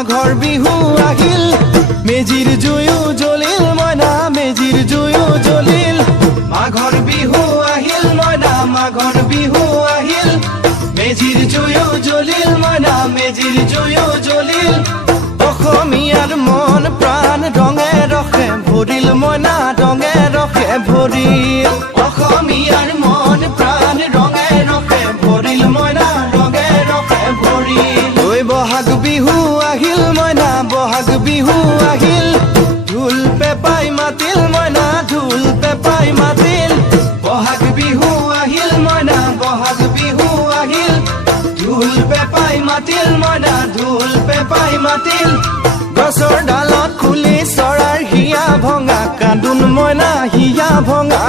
মাঘৰ বিহু আহিল মেজিৰ জুয়ো জ্বলিল মইনা মেজিৰ জুয়ো জ্বলিল মাঘৰ বিহু আহিল মইনা মাঘৰ বিহু আহিল মেজিৰ জুয়ো জ্বলিল মইনা মেজিৰ জুয়ো জ্বলিল অসমীয়াৰ মন প্ৰাণ ৰঙে ৰখে ভৰিল মইনা ৰঙে ৰখে ভৰিল অসমীয়াৰ মন প্ৰাণ ৰঙে ৰখে ভৰিল মইনা ৰঙে ৰখে ভৰিল ঐ বহাগ বিহু আহিল মইনা বহাগ বিহু আহিল ঢোল পেপাই মাতিল মইনা ঢোল পেপাই মাতিল বহাগ বিহু আহিল মইনা বহাগ বিহু আহিল ঢোল পেপাই মাতিল মইনা ঢোল পেপাই মাতিল গছৰ ডালত খুলি চৰাৰ হিয়া ভঙা কান্দোন মইনা হিয়া ভঙা